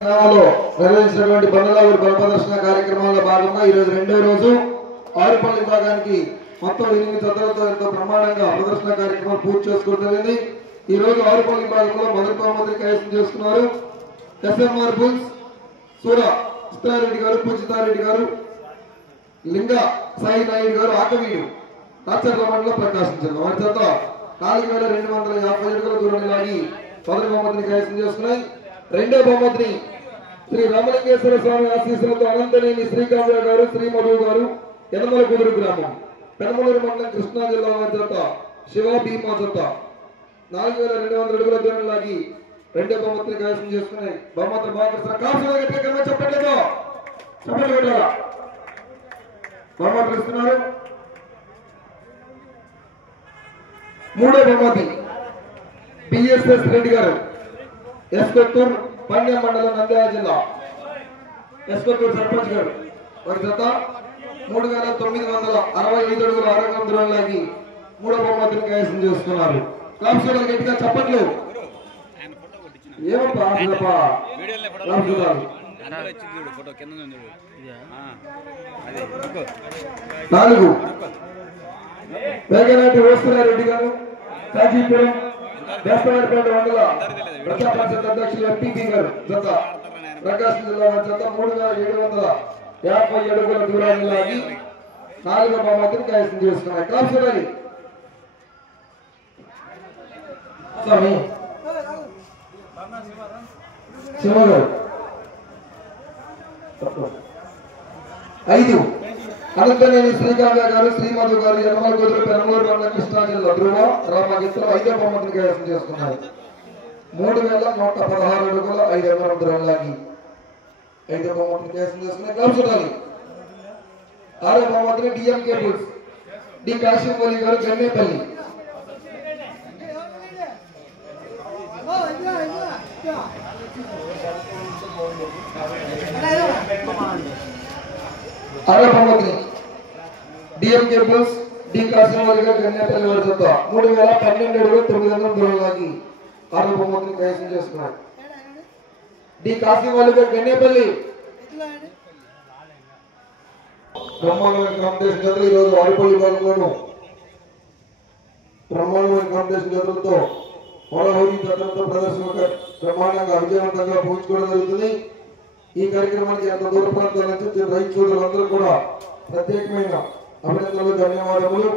నిర్వహించినటువంటి బండ్లగూడి బల ప్రదర్శన కార్యక్రమాల్లో భాగంగా ఈ రోజు రెండో రోజు ఆరుపల్లి విభాగానికి మొత్తం 8 జతలతో ఎంతో బ్రహ్మాండంగా ప్రదర్శన కార్యక్రమం పూర్తి చేసుకోవడం. ఈ రోజు ఆరుపల్లి విభాగంలో మొదటి బహుమతిని కైవసం చేసుకున్నారు ఎస్ఎంఆర్ బుల్స్ సూర చిత్రారెడ్డి గారు, పూజితారెడ్డి గారు, లింగ సాయి నాయుడు గారు, ఆకవీడు రాచర్ల మండలం ప్రకాశం జిల్లా. వారి చేత 4250 అడుగుల దూరాన్ని లాగి మొదటి బహుమతిని కైవసం చేసుకున్నాయి. రెండో బహుమతిని శ్రీ రామలింగేశ్వర స్వామి ఆశీస్సులతో అనంతనేని శ్రీకాంతరావు గారు, శ్రీ మధు గారు, యనమల కుదురు గ్రామం, పెనమలూరు మండలం, కృష్ణా జిల్లా వారి చేత శివ భీమా చేత 4200 అడుగుల దూరం లాగి రెండో బహుమతిని కైవసం చేసుకున్నాయి. బహుమతులు బాగా చెప్పట్లేదు, బహుమతులు ఇస్తున్నారు. మూడో బహుమతి బిఎస్ఎస్ రెడ్డి గారు, ఎస్కొత్తూరు పన్యం మండలం, నంద్యాల జిల్లా, ఎస్కొత్తూరు సర్పంచ్ గారు, వారి జత 3965 అడుగుల 6 దూరం లాగి మూడో బహుమతిని కైవసం చేసుకున్నారు. క్లాప్స్ గట్టిగా చప్పట్లు. ఏమప్పా నాలుగు వేగనాటి ఓశ్వరారెడ్డి గారు, కాజీపురం దేశవారిపేట మండల ప్రజా పరిషత్ అధ్యక్షులు ఎంపీపీ గారు జత ప్రకాశం జిల్లా జత 3750 అడుగుల దూరాన్ని లాగి నాలుగో బహుమతిని కైవసం చేసుకున్నారు. క్లాప్స్ చూడాలి. శివ గారు 5 అనంతనేని శ్రీకాంత గారు, శ్రీ మధు గారు, యనమల కుదురు, పెనమలూరు మండలం, కృష్ణా జిల్లా, ధ్రువ రామగిత్తులు 5వ బహుమతిని కైవసం చేసుకున్నారు. 3116 అడుగుల 5 దూరం లాగి 5వ బహుమతిని కైవసం చేసుకున్నారు. క్లబ్స్ ఉండాలి. 6వ బహుమతిని డిఎం కేబుల్స్ డి కాశీమౌళి గారు, గన్నేపల్లి, 6వ బహుమతిని డిఎం కేబుల్స్ డి కాశీమౌళి గారు, గన్నేపల్లి వారి జత 3012 అడుగుల 900 దూరం లాగి 6వ బహుమతిని కైవసం చేసుకున్నారు. డి కాశీమౌళి గారు, గన్నేపల్లి. బ్రహ్మాండమైన కాంపిటీషన్ జతలు ఈ రోజు ఆరుపల్లి విభాగంలోనూ బ్రహ్మాండమైన కాంపిటీషన్ జతలతో హోరాహోరీ జతలతో ప్రదర్శన బ్రహ్మాండంగా విజయవంతంగా పూర్చుకోవడం జరుగుతుంది. ఈ కార్యక్రమానికి ఎంత దూర ప్రాంతాల నుంచి రైతు సోదరులందరూ కూడా ప్రత్యేకమైన అభినందనలు, ధన్యవాదములు.